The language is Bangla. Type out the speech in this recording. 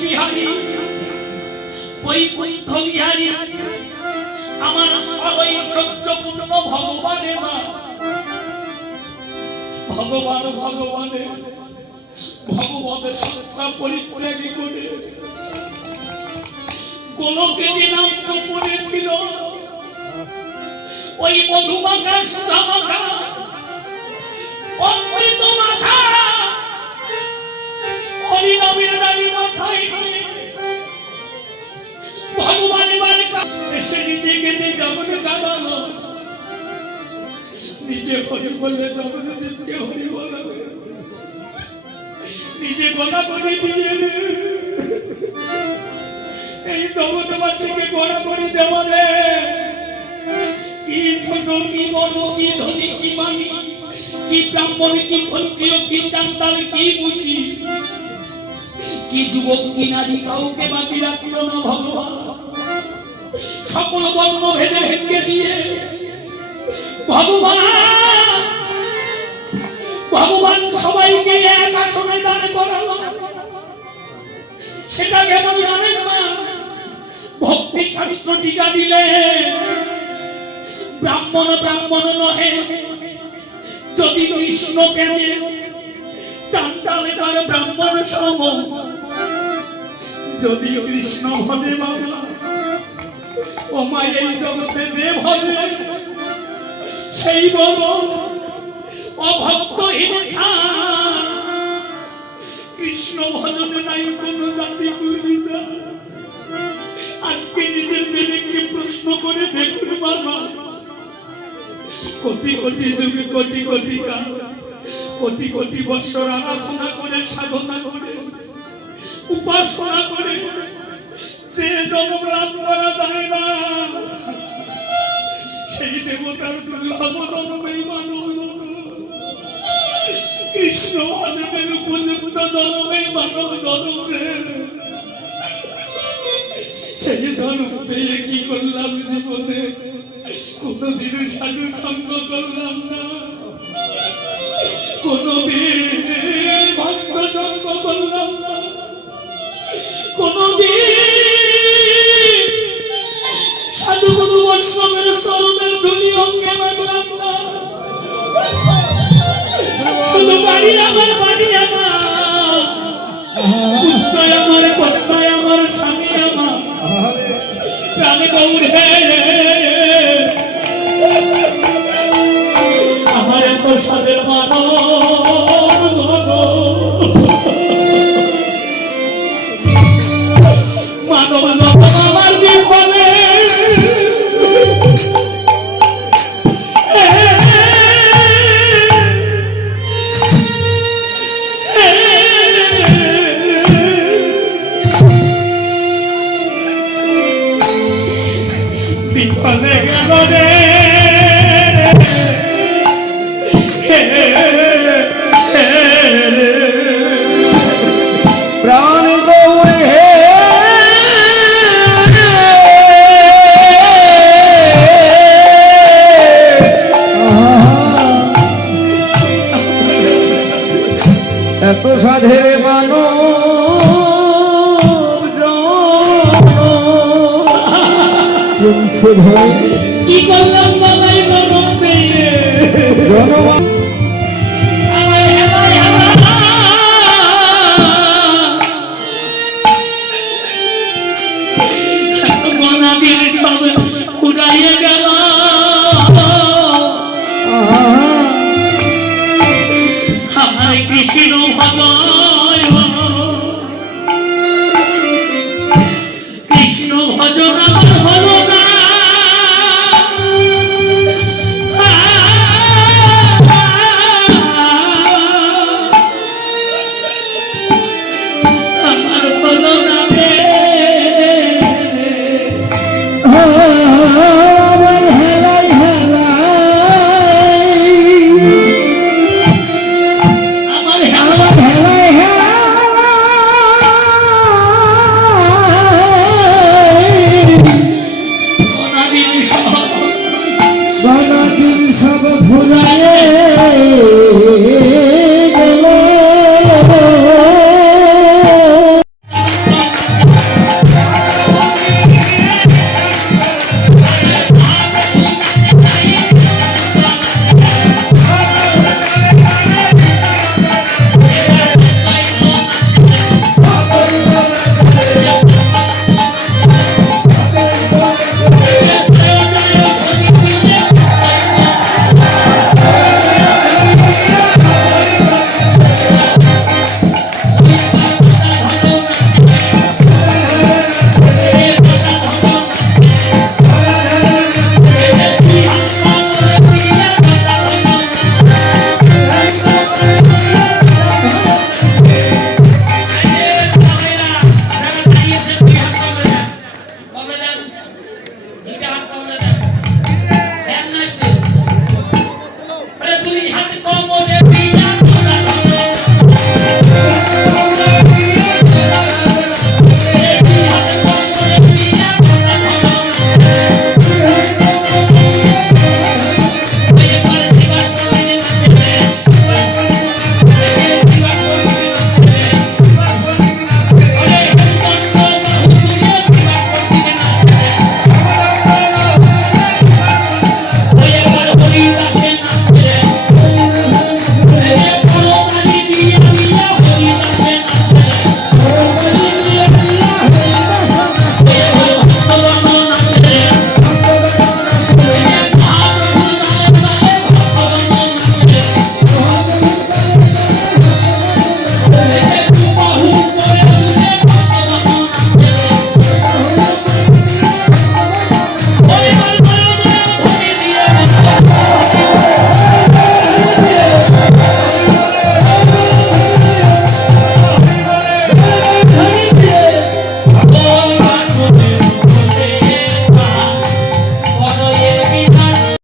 বিহারী বৈকুণ্ঠ বিহারী আমার সবই সত্যপূর্ণ ভগবানে মা ভগবান ভগবানে ভগবানের সত্তা পরিত্যাগী করে গোলকে যে নাম গোপনে ছিল ওই মধুমাখা সুধামাখা অমৃত মাখা হরিনামের ডালি মাথায় নিয়ে ভগবান এবার এসে নিজেকে নিয়ে যেমন কাঁদালো নিজে হরি বলবে জগৎদেবকে হরি বলাবে নিজে গলা করে দিয়ে এই জগৎবাসীকে গলা করে দেওয়ালে কি ছোট কি বড় কি ধনী কি মানি কি ব্রাহ্মণ কি ক্ষত্রিয় কি চান্তাল কি মুচি কি যুবক কি নারী কাউকে বাকি রাখলো না ভগবান সকল বর্ণ ভেদে ভেঙে দিয়ে ভগবান ভগবান সবাইকে এক আসনে দান করালো সেটা কেমন জানেন মা ভক্তি শাস্ত্র টিকা দিলে ব্রাহ্মণ ব্রাহ্মণ নহে যদি কৃষ্ণকে চান্তালে তার ব্রাহ্মণ সম যদি কৃষ্ণ ভজে বাবা ও মা এই জগতে যে ভজে সেই বল অভক্তহীন কৃষ্ণ ভজনে নাই কোন জাতি কুলবিজা আজকে নিজের বিবেককে প্রশ্ন করে দেখুন বাবা কোটি কোটি যুগে কোটি কোটি কাল কোটি কোটি বৎসর আরাধনা করে সাধনা করে উপাসনা করে যে জন্ম লাভ করা যায় না সেই দেবতার দুর্লভ জন্মেই মানব জন্ম কৃষ্ণ ভজনের উপযুক্ত জন্মেই মানব জন্মে সেই জন্ম পেয়ে কি করলাম জীবনে কোনদিন সাধু সঙ্গ করলাম না কোনদিন ভক্ত সঙ্গ করলাম না কোনদিন সাধু গুরু বৈষ্ণবের চরণের ধুলি অঙ্গে মাগলাম না শুধু বাড়ি আমার পুত্র আমার কন্যায় আমার স্বামী আমার প্রাণ গৌর হে আমার এত সাদের মানব মানব আমার বিফলে বিফলে গেল রে প্রাণ গৌর হে এত সাধের মানব কি করলাম বাবাই জনম পেয়ে গণাদির সব ফুরাইয়ে গেল আমার কৃষ্ণ ভজয় কৃষ্ণ ভজন আমার হলো না আমার হলো না দুইটা হাত কামড়ে দেন